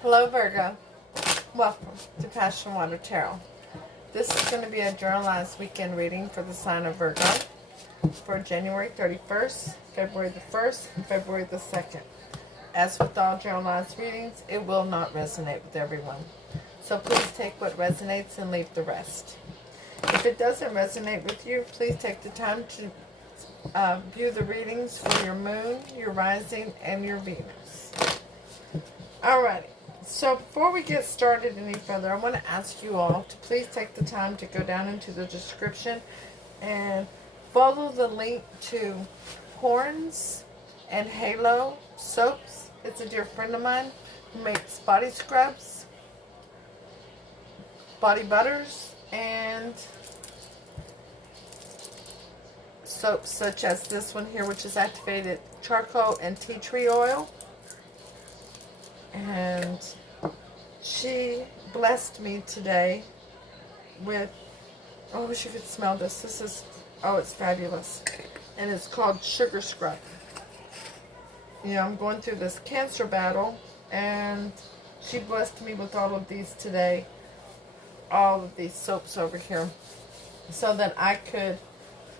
Hello Virgo, welcome to PassionWater Tarot. This is going to be a journalized weekend reading for the sign of Virgo for January 31st, February the 1st, and February the 2nd. As with all journalized readings, it will not resonate with everyone. So please take what resonates and leave the rest. If it doesn't resonate with you, please take the time to view the readings for your moon, your rising, and your Venus. Alrighty. So before we get started any further, I want to ask you all to please take the time to go down into the description and follow the link to Horns and Halo soaps. It's a dear friend of mine who makes body scrubs, body butters, and soaps such as this one here, which is activated charcoal and tea tree oil. And she blessed me today with, oh, I wish you could smell this. This is, oh, it's fabulous. And it's called Sugar Scrub. You know, I'm going through this cancer battle, and she blessed me with all of these today, all of these soaps over here, so that I could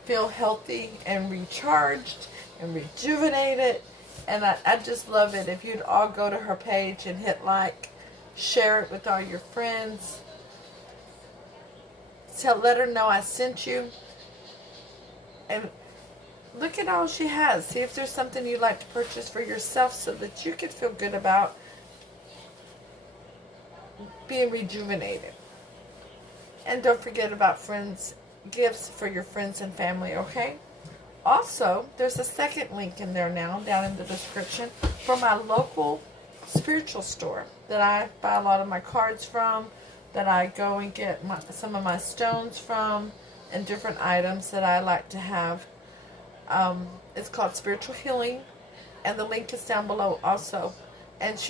feel healthy and recharged and rejuvenated. And I just love it. If you'd all go to her page and hit like, share it with all your friends, let her know I sent you, and look at all she has. See if there's something you'd like to purchase for yourself so that you can feel good about being rejuvenated. And don't forget about friends, gifts for your friends and family, okay? Also, there's a second link in there now, down in the description, for my local spiritual store that I buy a lot of my cards from, that I go and get some of my stones from, and different items that I like to have. It's called Spiritual Healing, and the link is down below also. And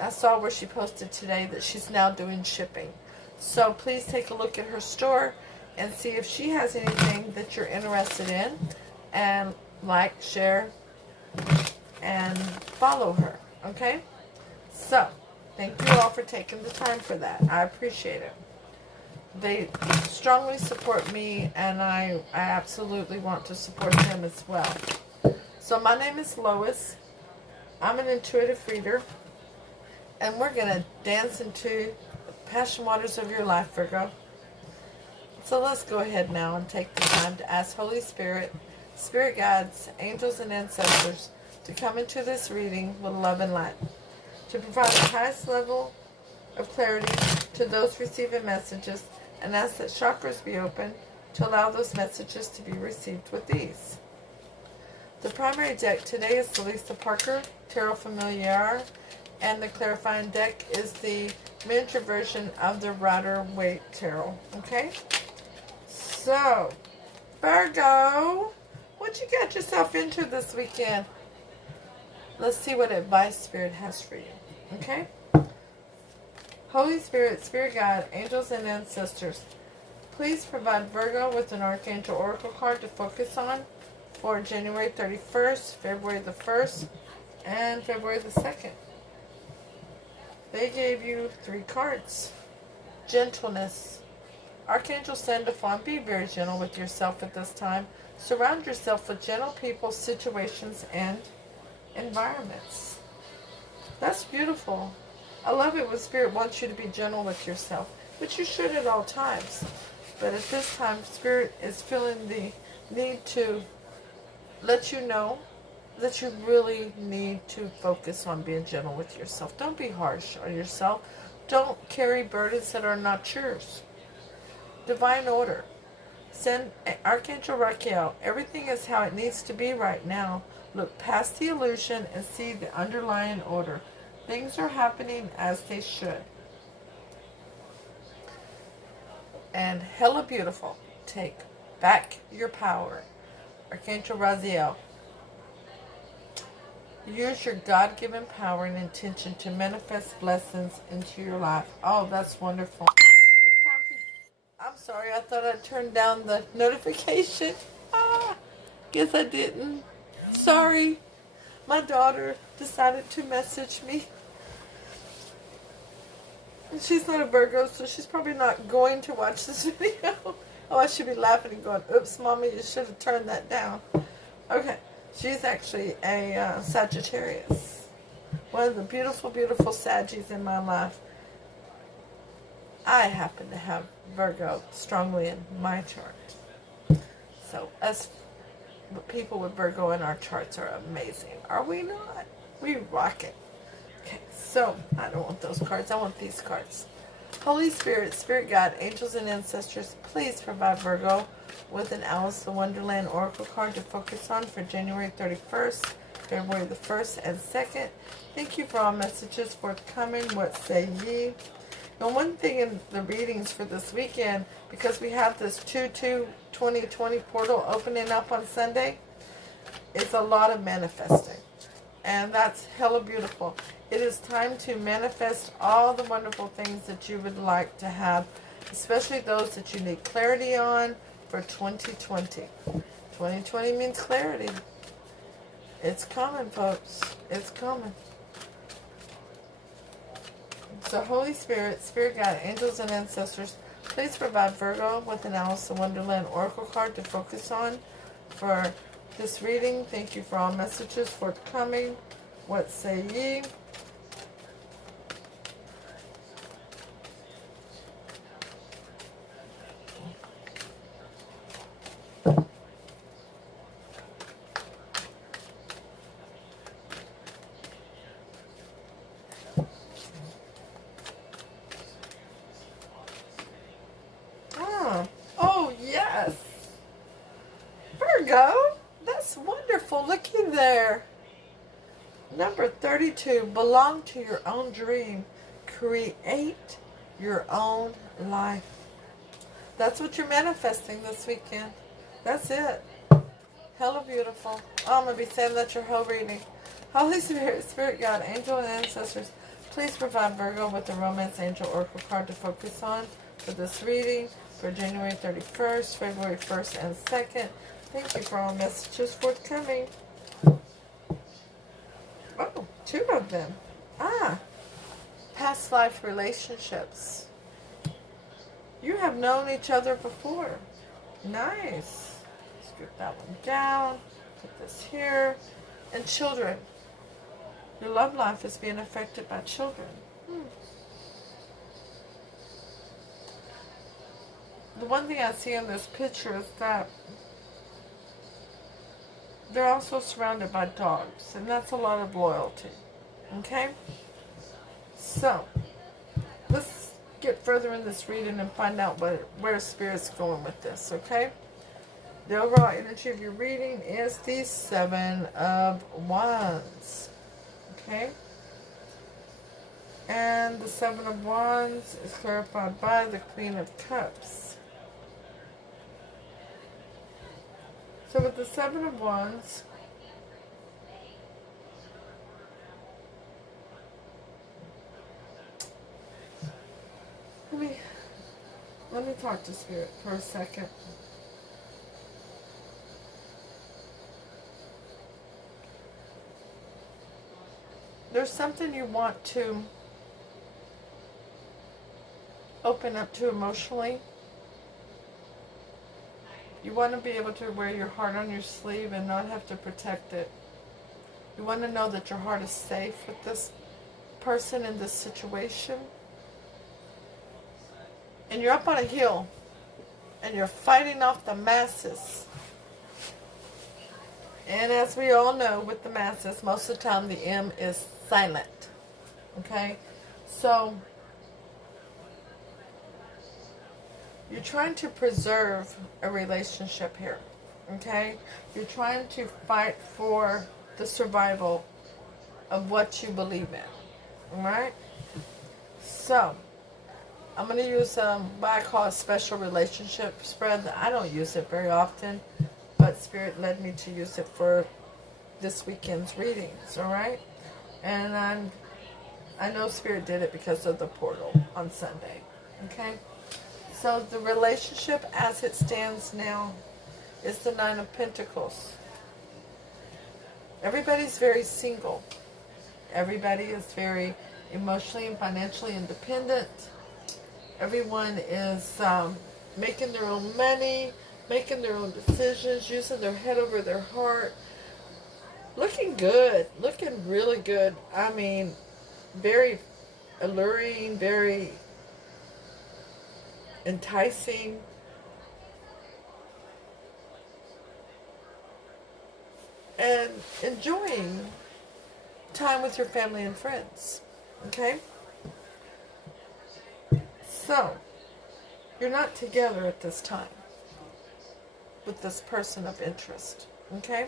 I saw where she posted today that she's now doing shipping. So please take a look at her store and see if she has anything that you're interested in, and like, share, and follow her, okay? So, thank you all for taking the time for that. I appreciate it. They strongly support me, and I absolutely want to support them as well. So, my name is Lois. I'm an intuitive reader, and we're going to dance into the passion waters of your life, Virgo. So let's go ahead now and take the time to ask Holy Spirit, Spirit guides, angels, and ancestors to come into this reading with love and light, to provide the highest level of clarity to those receiving messages, and ask that chakras be open to allow those messages to be received with ease. The primary deck today is the Lisa Parker Tarot Familiar, and the clarifying deck is the miniature version of the Rider-Waite Tarot. Okay? So, Virgo, what you got yourself into this weekend? Let's see what advice Spirit has for you. Okay? Holy Spirit, Spirit Guide, angels, and ancestors, please provide Virgo with an Archangel Oracle card to focus on for January 31st, February the 1st, and February the 2nd. They gave you 3 cards. Gentleness. Archangel Sandalphon, be very gentle with yourself at this time. Surround yourself with gentle people, situations, and environments. That's beautiful. I love it when Spirit wants you to be gentle with yourself, but you should at all times. But at this time, Spirit is feeling the need to let you know that you really need to focus on being gentle with yourself. Don't be harsh on yourself. Don't carry burdens that are not yours. Divine order. Send Archangel Raquel. Everything is how it needs to be right now. Look past the illusion and see the underlying order. Things are happening as they should. And hella beautiful. Take back your power. Archangel Raziel. Use your God-given power and intention to manifest blessings into your life. Oh, that's wonderful. It's time for... I'm sorry, I thought I turned down the notification. Guess I didn't. Sorry. My daughter decided to message me. And she's not a Virgo, so she's probably not going to watch this video. Oh, I should be laughing and going, oops, Mommy, you should have turned that down. Okay, she's actually a Sagittarius. One of the beautiful, beautiful Saggies in my life. I happen to have Virgo strongly in my chart. So us people with Virgo in our charts are amazing. Are we not? We rock it. Okay, so I don't want those cards. I want these cards. Holy Spirit, Spirit God, angels and ancestors, please provide Virgo with an Alice in Wonderland Oracle card to focus on for January 31st, February the 1st, and 2nd. Thank you for all messages forthcoming. What say ye? And one thing in the readings for this weekend, because we have this 2/2/2020 portal opening up on Sunday, it's a lot of manifesting. And that's hella beautiful. It is time to manifest all the wonderful things that you would like to have, especially those that you need clarity on for 2020. 2020 means clarity. It's coming, folks. It's coming. So Holy Spirit, Spirit God, angels and ancestors, please provide Virgo with an Alice in Wonderland Oracle card to focus on for this reading. Thank you for all messages forthcoming. What say ye? Oh, yes. Virgo, that's wonderful. Looky there. Number 32, belong to your own dream. Create your own life. That's what you're manifesting this weekend. That's it. Hella beautiful. Oh, I'm going to be saying that your whole reading. Holy Spirit, Spirit God, angel and ancestors, please provide Virgo with the Romance Angel Oracle card to focus on for this reading for January 31st, February 1st, and 2nd. Thank you for all messages forthcoming. Oh, 2 of them. Past life relationships. You have known each other before. Nice. Scoot that one down. Put this here. And children. Your love life is being affected by children. The one thing I see in this picture is that they're also surrounded by dogs, and that's a lot of loyalty. Okay? So, let's get further in this reading and find out where Spirit's going with this, okay? The overall energy of your reading is the 7 of Wands. Okay? And the 7 of Wands is clarified by the Queen of Cups. So with the 7 of Wands, let me talk to Spirit for a second. There's something you want to open up to emotionally. You want to be able to wear your heart on your sleeve and not have to protect it. You want to know that your heart is safe with this person in this situation. And you're up on a hill and you're fighting off the masses. And as we all know, with the masses, most of the time the M is silent. Okay? So, you're trying to preserve a relationship here. Okay? You're trying to fight for the survival of what you believe in. Alright? So, I'm going to use what I call a special relationship spread. I don't use it very often, but Spirit led me to use it for this weekend's readings, alright? And I know Spirit did it because of the portal on Sunday, okay? So the relationship as it stands now is the 9 of Pentacles. Everybody's very single. Everybody is very emotionally and financially independent. Everyone is making their own money, making their own decisions, using their head over their heart. Looking good. Looking really good. I mean, very alluring, very enticing. And enjoying time with your family and friends. Okay? So, you're not together at this time with this person of interest. Okay?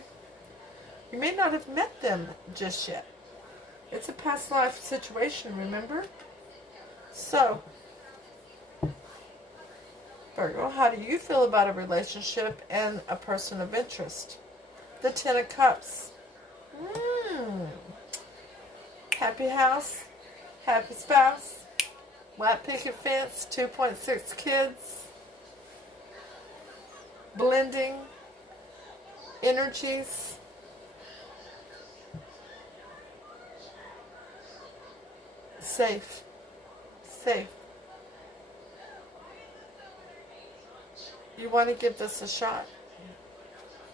You may not have met them just yet. It's a past life situation, remember? So, Virgo, how do you feel about a relationship and a person of interest? The Ten of Cups. Happy house, happy spouse, white picket fence, 2.6 kids, blending energies. Safe. Safe. You want to give this a shot.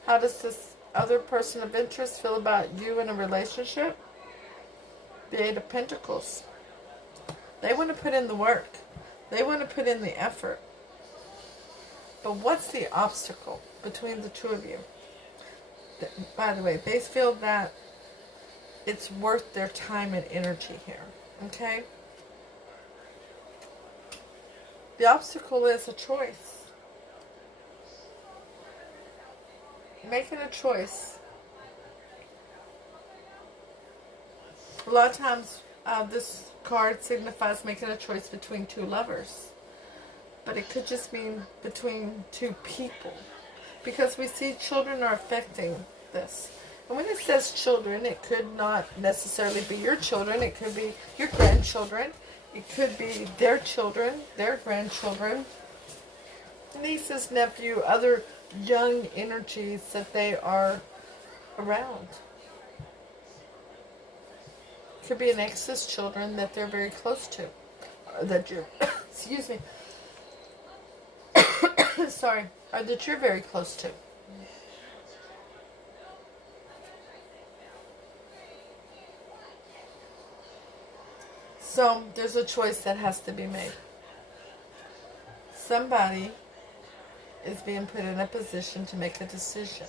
How does this other person of interest feel about you in a relationship? The Eight of Pentacles. They want to put in the work. They want to put in the effort. But what's the obstacle between the two of you? By the way, they feel that it's worth their time and energy here. Okay? The obstacle is a choice. Making a choice. A lot of times, this card signifies making a choice between two lovers. But it could just mean between two people. Because we see children are affecting this. And when it says children, it could not necessarily be your children. It could be your grandchildren. It could be their children, their grandchildren, nieces, nephew, other young energies that they are around. Could be an ex's children that they're very close to. Or that you're, excuse me. Sorry. Or that you're very close to. So, there's a choice that has to be made. Somebody is being put in a position to make a decision.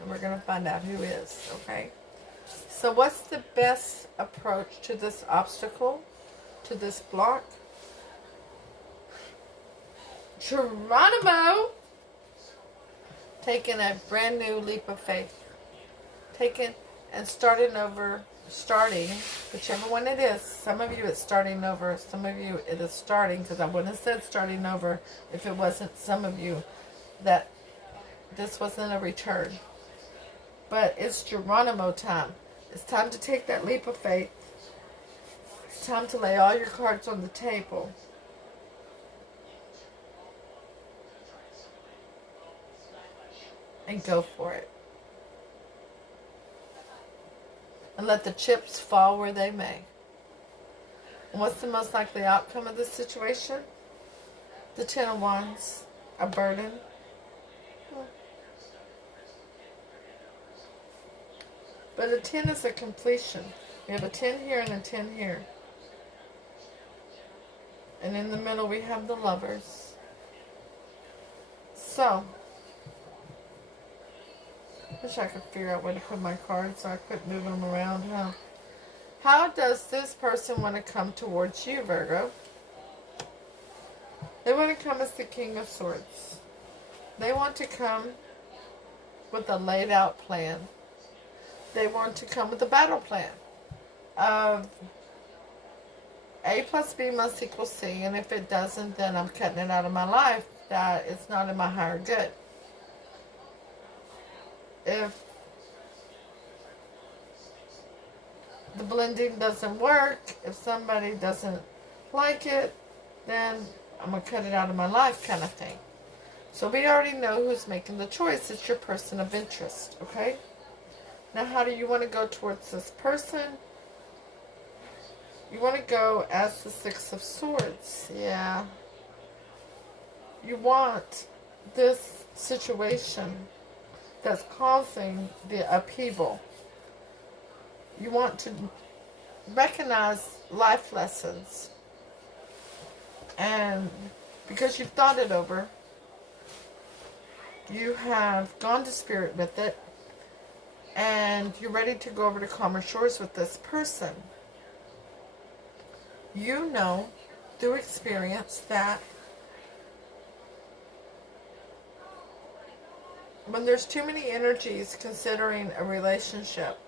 And we're going to find out who is, okay? So what's the best approach to this obstacle, to this block? Geronimo! Taking a brand new leap of faith. Taking and starting over, whichever one it is. Some of you it's starting over, some of you it is starting, because I wouldn't have said starting over if it wasn't some of you that this wasn't a return. But it's Geronimo time. It's time to take that leap of faith. It's time to lay all your cards on the table. And go for it. And let the chips fall where they may. And what's the most likely outcome of this situation? The Ten of Wands. A burden. But a 10 is a completion. We have a 10 here and a 10 here. And in the middle we have the Lovers. So, wish I could figure out where to put my cards so I quit moving them around, huh? How does this person want to come towards you, Virgo? They want to come as the King of Swords. They want to come with a laid out plan. They want to come with a battle plan of A plus B must equal C, and if it doesn't, then I'm cutting it out of my life. That it's not in my higher good. If the blending doesn't work, if somebody doesn't like it, then I'm going to cut it out of my life, kind of thing. So we already know who's making the choice. It's your person of interest, okay? Now, how do you want to go towards this person? You want to go as the Six of Swords. Yeah. You want this situation that's causing the upheaval. You want to recognize life lessons. And because you've thought it over, you have gone to Spirit with it, and you're ready to go over to calmer shores with this person. You know through experience that when there's too many energies considering a relationship,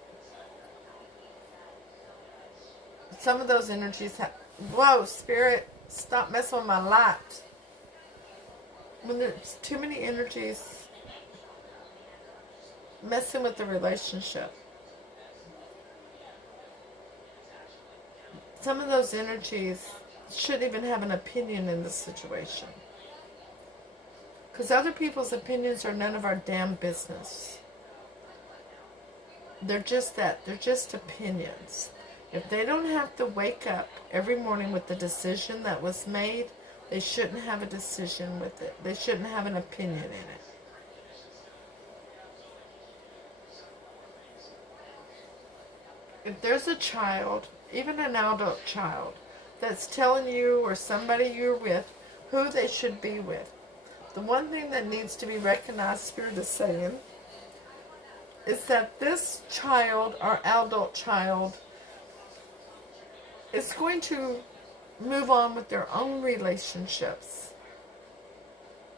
some of those energies have... Whoa, Spirit, stop messing with my light. When there's too many energies messing with the relationship, some of those energies shouldn't even have an opinion in the situation. Because other people's opinions are none of our damn business. They're just that. They're just opinions. If they don't have to wake up every morning with the decision that was made, they shouldn't have a decision with it. They shouldn't have an opinion in it. If there's a child, even an adult child, that's telling you or somebody you're with who they should be with, the one thing that needs to be recognized, Spirit is saying, is that this child or adult child is going to move on with their own relationships.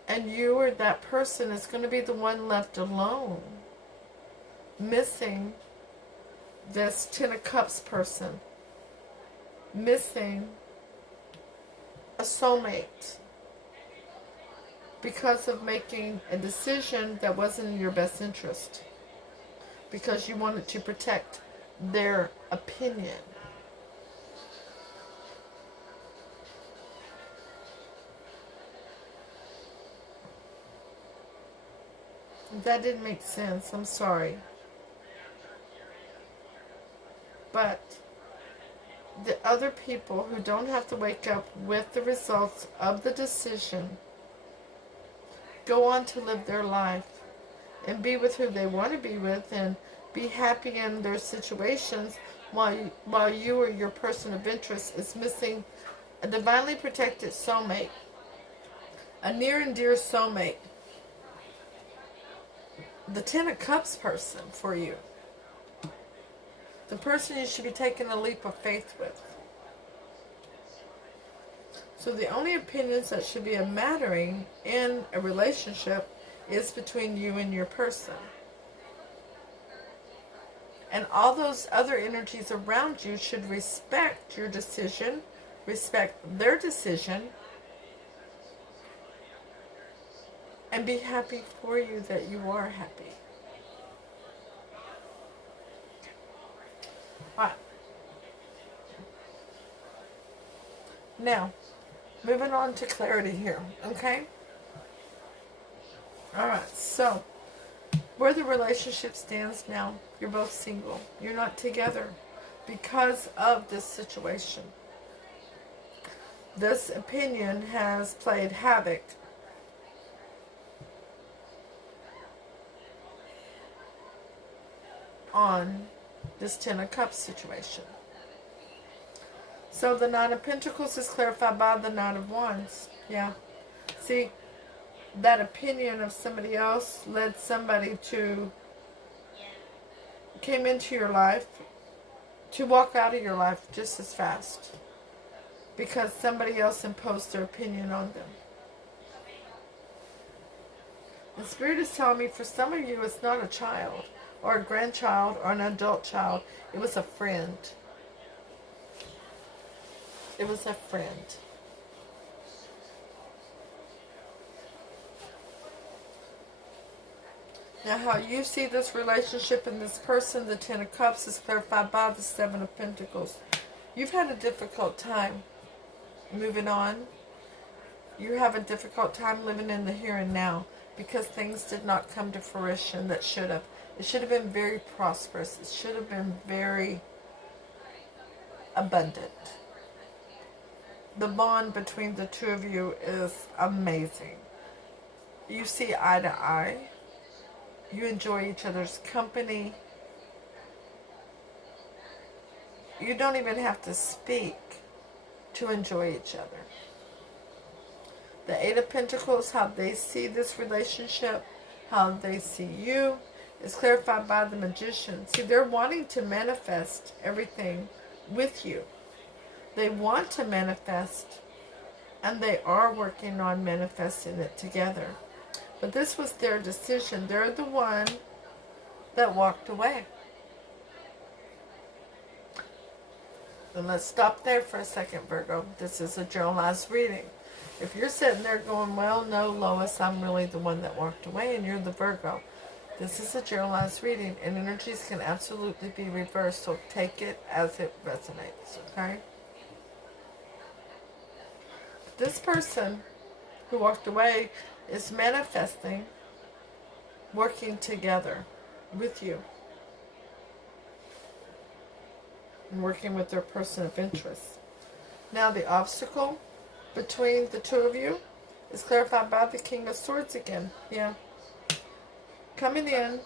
And you or that person is going to be the one left alone, missing this Ten of Cups person, missing a soulmate because of making a decision that wasn't in your best interest, because you wanted to protect their opinion. That didn't make sense. I'm sorry. But the other people who don't have to wake up with the results of the decision go on to live their life and be with who they want to be with and be happy in their situations while you or your person of interest is missing a divinely protected soulmate, a near and dear soulmate. The Ten of Cups person for you. The person you should be taking a leap of faith with. So the only opinions that should be mattering in a relationship is between you and your person. And all those other energies around you should respect your decision, respect their decision, and be happy for you that you are happy. Alright. Now, moving on to clarity here, okay? Alright, so, where the relationship stands now, you're both single. You're not together because of this situation. This opinion has played havoc on this Ten of Cups situation. So the Nine of Pentacles is clarified by the Nine of Wands. Yeah. See, that opinion of somebody else led somebody to, came into your life, to walk out of your life just as fast. Because somebody else imposed their opinion on them. The Spirit is telling me for some of you it's not a child, or a grandchild, or an adult child. It was a friend. It was a friend. Now, how you see this relationship and this person, the Ten of Cups, is clarified by the Seven of Pentacles. You've had a difficult time moving on. You have a difficult time living in the here and now because things did not come to fruition that should have. It should have been very prosperous. It should have been very abundant. The bond between the two of you is amazing. You see eye to eye. You enjoy each other's company. You don't even have to speak to enjoy each other. The Eight of Pentacles, how they see this relationship, how they see you, is clarified by the Magician. See, they're wanting to manifest everything with you. They want to manifest, and they are working on manifesting it together. But this was their decision. They're the one that walked away. And let's stop there for a second, Virgo. This is a generalized reading. If you're sitting there going, well, no, Lois, I'm really the one that walked away, and you're the Virgo. This is a generalized reading, and energies can absolutely be reversed, so take it as it resonates, okay? This person who walked away is manifesting, working together with you, and working with their person of interest. Now the obstacle between the two of you is clarified by the King of Swords again. Yeah. Coming in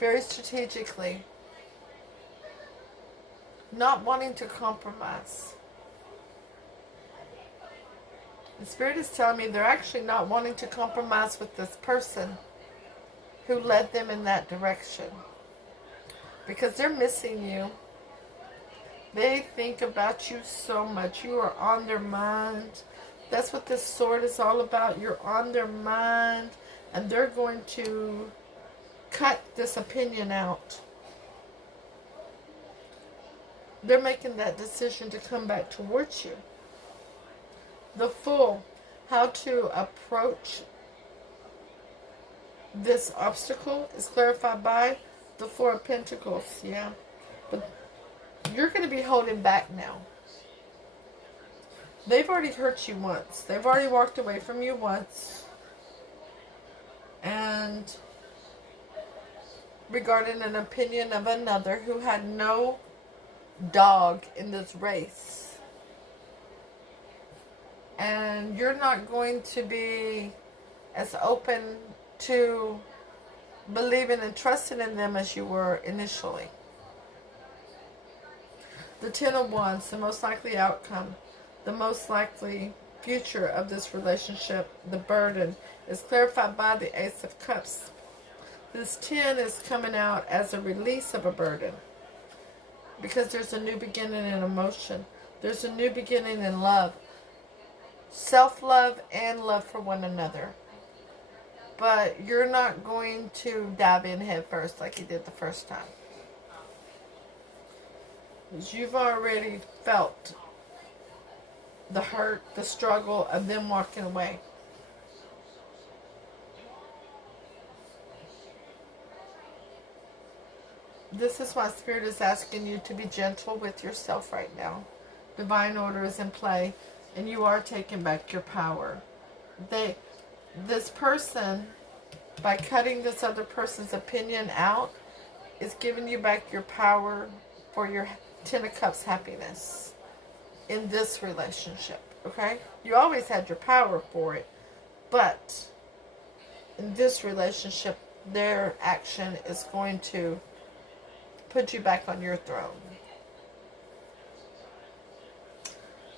very strategically, not wanting to compromise. The Spirit is telling me they're actually not wanting to compromise with this person who led them in that direction, because they're missing you. They think about you so much. You are on their mind. That's what this sword is all about. You're on their mind, and they're going to cut this opinion out. They're making that decision to come back towards you. The Fool, how to approach this obstacle is clarified by the Four of Pentacles. Yeah, but you're going to be holding back now. They've already hurt you once. They've already walked away from you once. And regarding an opinion of another who had no dog in this race. And you're not going to be as open to believing and trusting in them as you were initially. The Ten of Wands, the most likely outcome, the most likely future of this relationship, the burden, is clarified by the Ace of Cups. This 10 is coming out as a release of a burden, because there's a new beginning in emotion. There's a new beginning in love. Self-love and love for one another. But you're not going to dive in head first like you did the first time. Because you've already felt the hurt, the struggle of them walking away. This is why Spirit is asking you to be gentle with yourself right now. Divine order is in play, and you are taking back your power. This person, by cutting this other person's opinion out, is giving you back your power for your Ten of Cups happiness in this relationship, okay? You always had your power for it, but in this relationship, their action is going to put you back on your throne.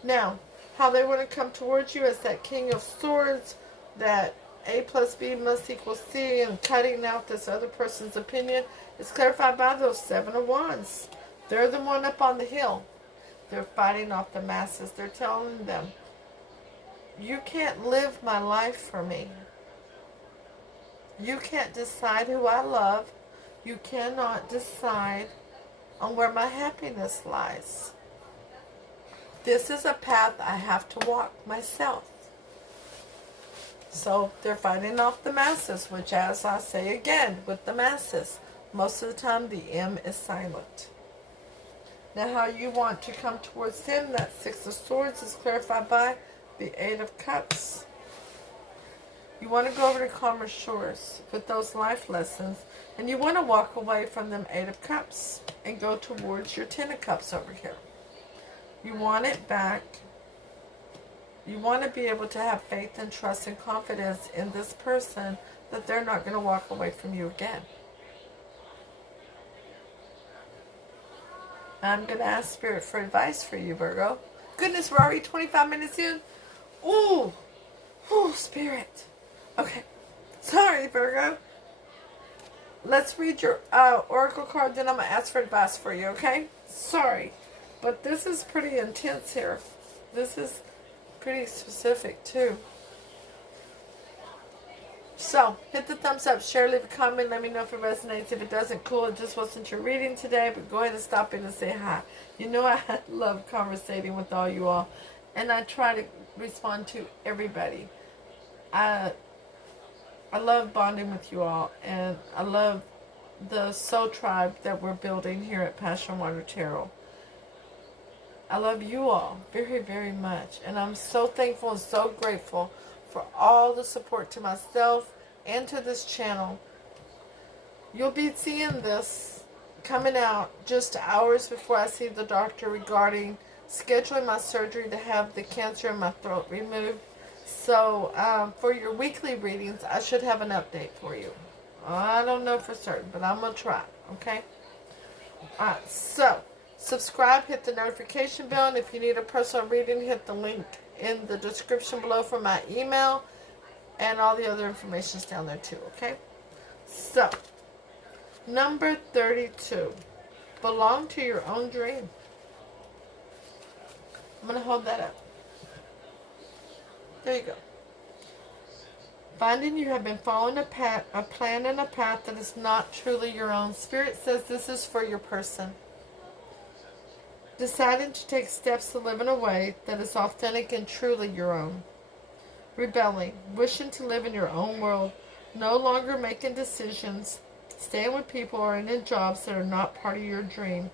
Now, how they want to come towards you is that King of Swords, that A plus B must equal C, and cutting out this other person's opinion is clarified by those Seven of Wands. They're the one up on the hill. They're fighting off the masses. They're telling them, you can't live my life for me. You can't decide who I love. You cannot decide on where my happiness lies. This is a path I have to walk myself. So they're fighting off the masses, which, as I say again, with the masses, most of the time the M is silent. Now, how you want to come towards him, that Six of Swords is clarified by the Eight of Cups. You want to go over to calmer shores with those life lessons. And you want to walk away from them 8 of Cups and go towards your 10 of Cups over here. You want it back. You want to be able to have faith and trust and confidence in this person that they're not going to walk away from you again. I'm going to ask Spirit for advice for you, Virgo. Goodness, we're already 25 minutes in. Ooh. Ooh, Spirit. Okay. Sorry, Virgo. Let's read your oracle card, then I'm going to ask for advice for you, okay? Sorry. But this is pretty intense here. This is pretty specific, too. So, hit the thumbs up, share, leave a comment, let me know if it resonates. If it doesn't, cool, it just wasn't your reading today, but go ahead and stop in and say hi. You know I love conversating with all you all, and I try to respond to everybody. I love bonding with you all, and I love the soul tribe that we're building here at PassionWater Tarot. I love you all very, very much, and I'm so thankful and so grateful for all the support to myself and to this channel. You'll be seeing this coming out just hours before I see the doctor regarding scheduling my surgery to have the cancer in my throat removed. So for your weekly readings, I should have an update for you. I don't know for certain, but I'm going to try, okay? Alright, so subscribe, hit the notification bell, and if you need a personal reading, hit the link in the description below for my email, and all the other information is down there too, okay? So, number 32. Belong to your own dream. I'm going to hold that up. There you go. Finding you have been following a plan and a path that is not truly your own. Spirit says this is for your person. Deciding to take steps to live in a way that is authentic and truly your own. Rebelling. Wishing to live in your own world. No longer making decisions. Staying with people or in jobs that are not part of your dream.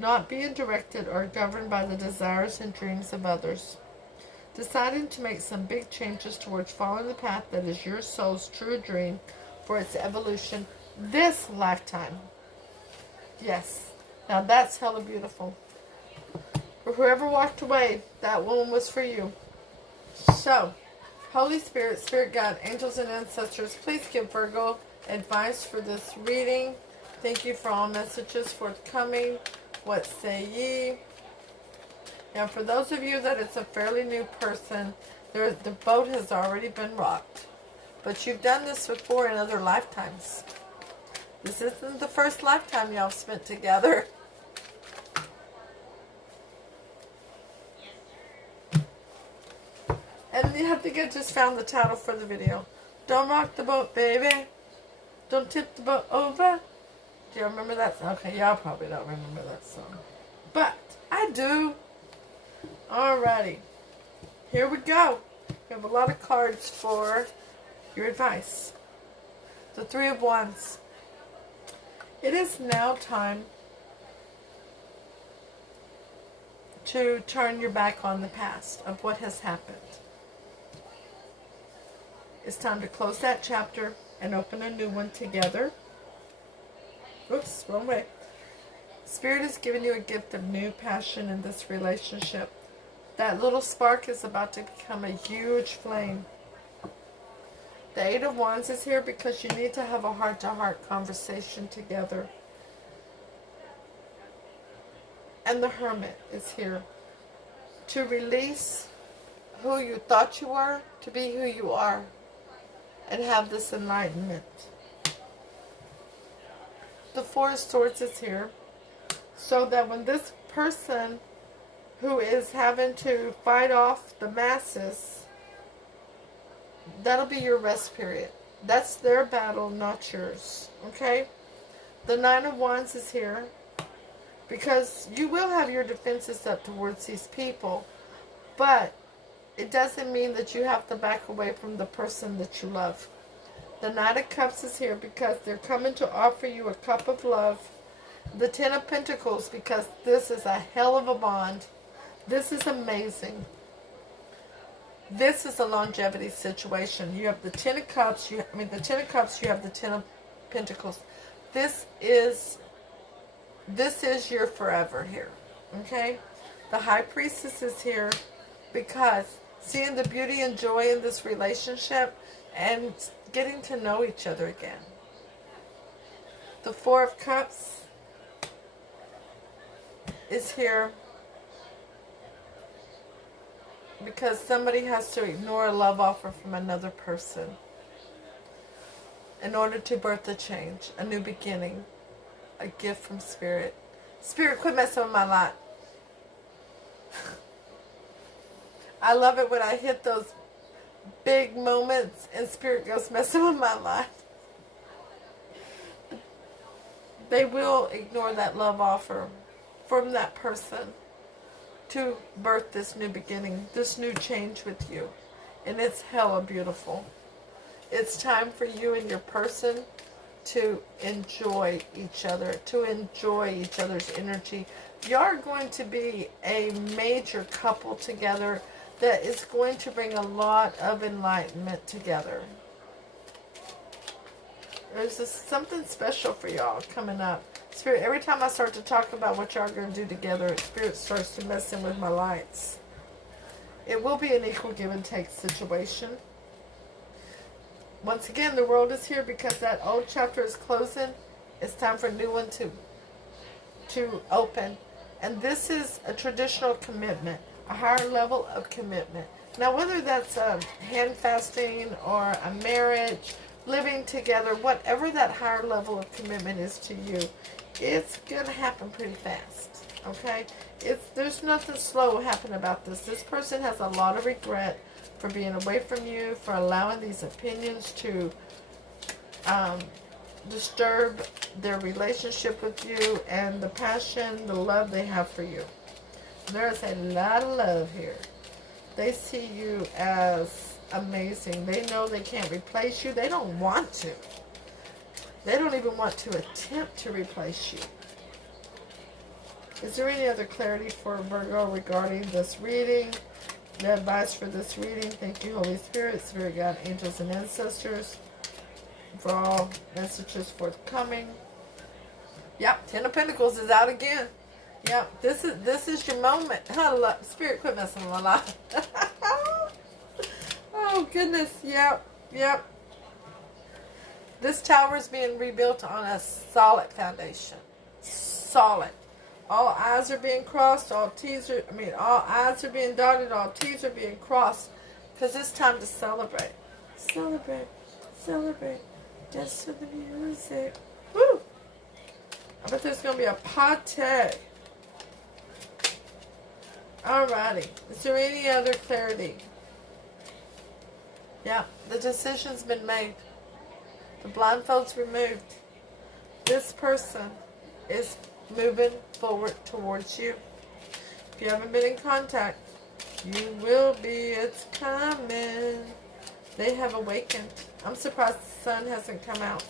Not being directed or governed by the desires and dreams of others. Deciding to make some big changes towards following the path that is your soul's true dream for its evolution this lifetime. Yes. Now that's hella beautiful. For whoever walked away, that one was for you. So, Holy Spirit, Spirit God, angels and ancestors, please give Virgo advice for this reading. Thank you for all messages forthcoming. What say ye? Now, for those of you that it's a fairly new person, the boat has already been rocked. But you've done this before in other lifetimes. This isn't the first lifetime y'all spent together. And I think I just found the title for the video. Don't rock the boat, baby. Don't tip the boat over. Do you remember that song? Okay, y'all probably don't remember that song. But I do. Alrighty. Here we go. We have a lot of cards for your advice. The 3 of Wands. It is now time to turn your back on the past of what has happened. It's time to close that chapter and open a new one together. Oops, wrong way. Spirit has given you a gift of new passion in this relationship. That little spark is about to become a huge flame. The 8 of Wands is here because you need to have a heart-to-heart conversation together. And the Hermit is here to release who you thought you were to be who you are and have this enlightenment. The 4 of Swords is here so that when this person who is having to fight off the masses, that'll be your rest period. That's their battle, not yours. Okay? The 9 of Wands is here because you will have your defenses up towards these people, but it doesn't mean that you have to back away from the person that you love. The Knight of Cups is here because they're coming to offer you a cup of love. The 10 of Pentacles because this is a hell of a bond. This is amazing. This is a longevity situation. You have the Ten of Cups. The Ten of Cups. You have the Ten of Pentacles. This is your forever here. Okay? The High Priestess is here because seeing the beauty and joy in this relationship and getting to know each other again. The Four of Cups is here because somebody has to ignore a love offer from another person in order to birth a change, a new beginning, a gift from Spirit. Spirit, quit messing with my life. I love it when I hit those big moments and Spirit goes messing with my life. They will ignore that love offer from that person to birth this new beginning, this new change with you. And it's hella beautiful. It's time for you and your person to enjoy each other, to enjoy each other's energy. You're going to be a major couple together that is going to bring a lot of enlightenment together. There's something special for y'all coming up. Spirit, every time I start to talk about what y'all are going to do together, Spirit starts to mess in with my lights. It will be an equal give and take situation. Once again, the world is here because that old chapter is closing. It's time for a new one to open. And this is a traditional commitment, a higher level of commitment. Now, whether that's hand fasting or a marriage, living together, whatever that higher level of commitment is to you, it's going to happen pretty fast, okay? There's nothing slow happening about this. This person has a lot of regret for being away from you, for allowing these opinions to disturb their relationship with you and the passion, the love they have for you. There's a lot of love here. They see you as amazing. They know they can't replace you. They don't want to. They don't even want to attempt to replace you. Is there any other clarity for Virgo regarding this reading? The advice for this reading. Thank you, Holy Spirit, Spirit God, angels, and ancestors for all messages forthcoming. Yep, Ten of Pentacles is out again. Yep, this is your moment. Spirit, quit messing with my life. Oh, goodness. Yep. This tower is being rebuilt on a solid foundation. Solid. All I's are being crossed, all I's are being dotted, all T's are being crossed. Because it's time to celebrate. Celebrate. Dance to the music. Woo! I bet there's going to be a party. Alrighty. Is there any other clarity? Yeah, the decision's been made. The blindfold's removed. This person is moving forward towards you. If you haven't been in contact, you will be. It's coming. They have awakened. I'm surprised the sun hasn't come out.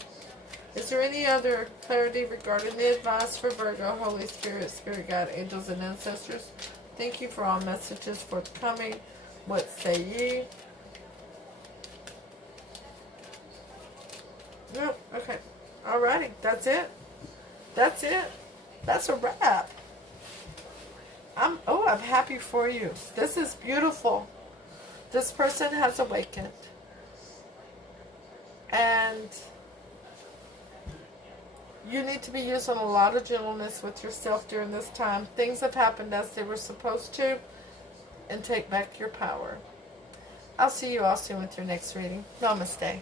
Is there any other clarity regarding the advice for Virgo, Holy Spirit, Spirit God, angels, and ancestors? Thank you for all messages forthcoming. What say ye? Nope. Okay. Alrighty. That's it. That's a wrap. I'm happy for you. This is beautiful. This person has awakened. And you need to be using a lot of gentleness with yourself during this time. Things have happened as they were supposed to. And take back your power. I'll see you all soon with your next reading. Namaste.